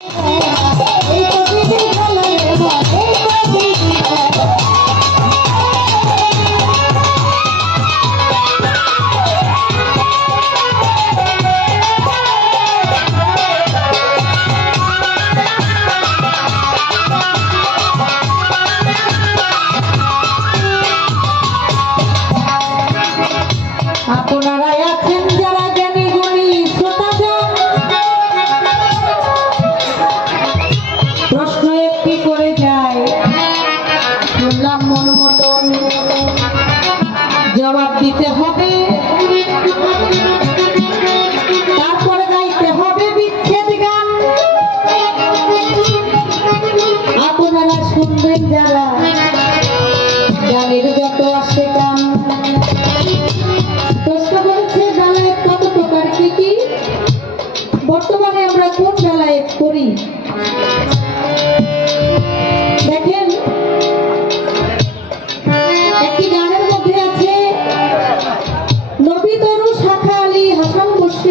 এই মন মতন জবাব দিতে হবে।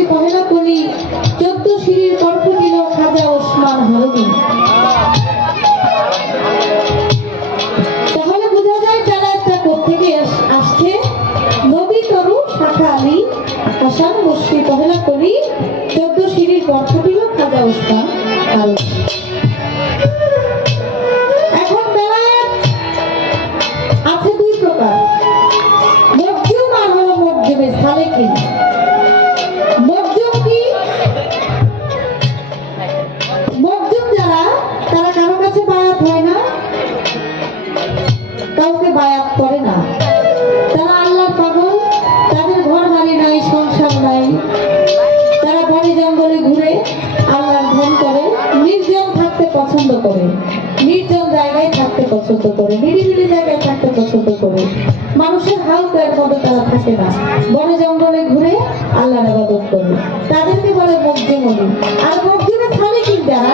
পহেলা কলি চোদ্দ সিঁড়ির কণ্ঠ দিল খাজা ওসমান হরবি তাহলে বোঝা যায় বেলায়েতটা কোথেকে আস- আসছে? নবী তরু, শাখা আলী, হাসান মুশফি, পহেলা কলি চোদ্দ সিঁড়ির কণ্ঠ দিল খাজা ওসমান হরবি এখন বেলায়েত তারা কারও কাছে বায়াত হয় না? কাউকে বায়াত করে না। তারা আল্লাহর পাগল, তাদের ঘর বাড়ি নাই, সংসার নাই। তারা বনে জঙ্গলে ঘুরে আল্লাহর ধ্যান করে, নির্জন থাকতে পছন্দ করে, নির্জন জায়গায় থাকতে পছন্দ করে, নিরিবিলি জায়গায় থাকতে পছন্দ করে। মানুষের হালকার মধ্যে তারা থাকে না। বনে জঙ্গলে ঘুরে আল্লাহর আবাদত করে। তাদেরকে বলে মকজিমলি আর মকজিমে সালিকিন যারা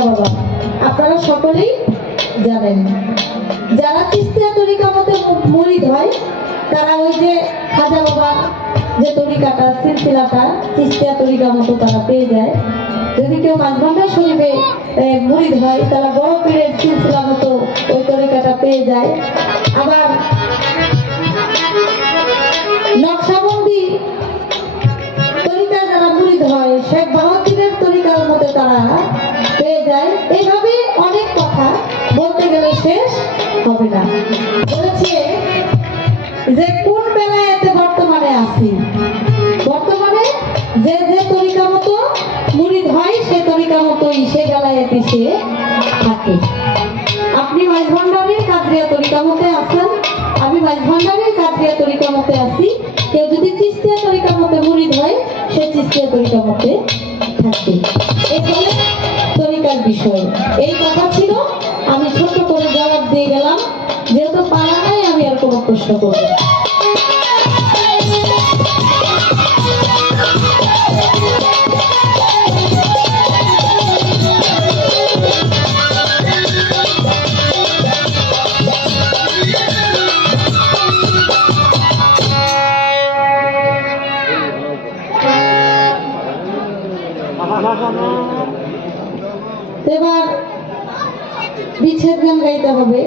খাজা বাবা। আপনারা সকলেই জানেন। যারা চিস্তিয়া তরিকা মতে মরিদ হয়, তারা ওই যে খাজা বাবার যে তরিকাটা, সিলসিলাটা চিস্তিয়া তরিকা মতো তারা পেয়ে যায়। যদি কেউ মাঝভান্ডার শরীফে মুড়িদ হয়, তারা বড় পীরের সিলসিলা মতো ওই তরিকাটা পেয়ে যায়। আবার শেষ হবে না। বলেছে যে, কোন বেলায়েতে বর্তমানে আছি? বর্তমানে যে যে তরিকা মতো মুরিদ হয়, সে তরিকা মতোই সে বেলায়েতে সে থাকে। আপনি মাইজ কাদরিয়া তরিকা মতে আছেন। আমি মাইজ কাদরিয়া তরিকা মতে আছি। কেউ যদি চিস্তিয়া তরিকা মতে মুরিদ হয়, সে চিস্তিয়া তরিকা মতে থাকবে হলো তরিকার বিষয়। এই কথা যেহেতু পারা নাই আমি আর কোনো প্রশ্ন করব। এবার বিচ্ছেদ গান গাইতে হবে